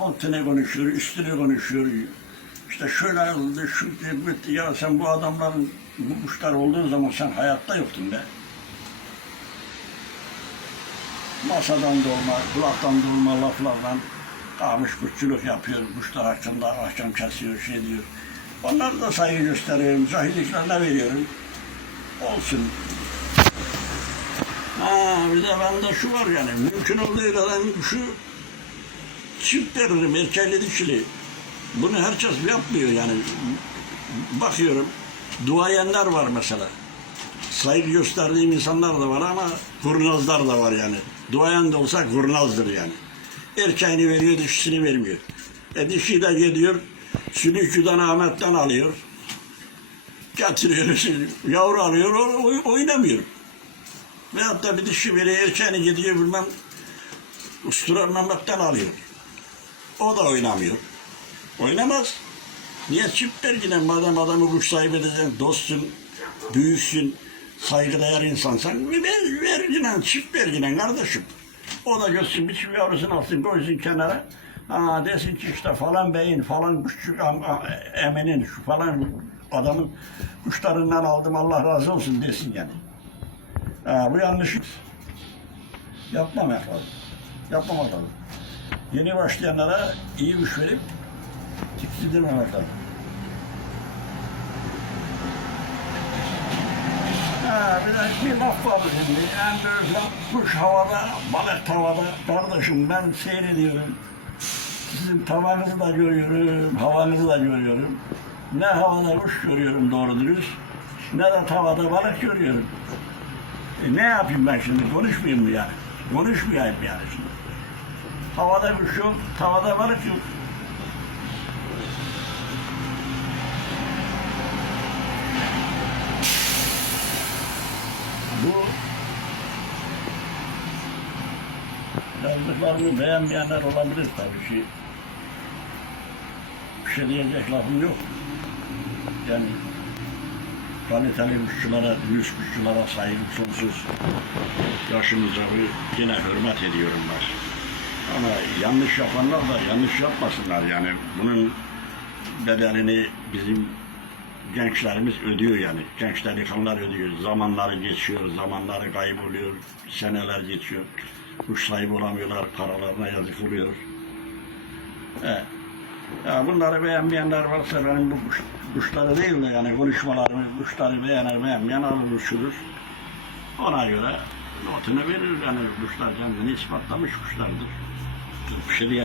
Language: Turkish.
altına konuşuyor, üstüne konuşuyor. İşte şöyle oldu, şu bitti. Ya sen bu adamların bu kuşlar olduğu zaman sen hayatta yoktun be. Masadan dolma, kulaktan dolma laflarla kalmış kuşçuluk yapıyor. Kuşlar hakkında akşam kesiyor, şey diyor. Onlara da saygı gösteriyorum, cahilliklerine veriyorum. Olsun. Ha, bir de bende şu var yani, mümkün olduğu kadar şu çift veririm, erkekli dişili. Bunu herkes yapmıyor yani. Bakıyorum, duayenler var mesela. Saygı gösterdiğim insanlar da var ama kurnazlar da var yani. Duayen de olsa kurnazdır yani. Erkeğini veriyor, dişisini vermiyor. E dişi de gidiyor, sülükçüden Ahmet'ten alıyor. Getiriyor, yavru alıyor, oynamıyor. Veyahut da bir dişi veriyor, erkeğini gidiyor bilmem ustura Mehmet'ten alıyor. O da oynamıyor. Oynamaz. Niye çift vergine madem adamı kuş sahibi edeceksin, dostsun, büyüksün, saygıdeğer insansan ver, verginen, çift verginen kardeşim. O da görsün bir çift yavrusunu alsın koysun kenara. Ha desin ki işte falan beyin, falan kuşçuk eminin, şu falan adamın kuşlarından aldım Allah razı olsun desin yani. Ha, bu yanlış. Yapmamak lazım. Yapmamak lazım. Yeni başlayanlara iyi güç verip tiksindirmemek lazım. Ha, bir de bir laf var şimdi. En büyük laf kuş havada, balık tavada. Kardeşim ben seyrediyorum. Sizin tavanızı da görüyorum, havanızı da görüyorum. Ne havada kuş görüyorum doğru dürüst, ne de tavada balık görüyorum. E ne yapayım ben şimdi? Konuşmayayım mı yani? Konuşmayayım yani şimdi. Havada kuş yok, tavada balık yok. Bu yazdıklarımı beğenmeyenler olabilir tabii ki. Bir şey diyecek lafım yok. Yani kaliteli kuşçulara, dürüst kuşçulara saygı sonsuz. Yaşımıza yine hürmet ediyorum ben. Ama yanlış yapanlar da yanlış yapmasınlar yani. Bunun bedelini bizim gençlerimiz ödüyor yani. Genç delikanlılar ödüyor. Zamanları geçiyor, zamanları kayboluyor, seneler geçiyor. Kuş sahibi olamıyorlar, paralarına yazık oluyor. Evet. Ya bunları beğenmeyenler varsa benim bu kuş, kuşları değil de yani konuşmalarımı, kuşları beğenir beğenmeyen alır uçurur. Ona göre notunu verir yani kuşlar kendini ispatlamış kuşlardır. Diye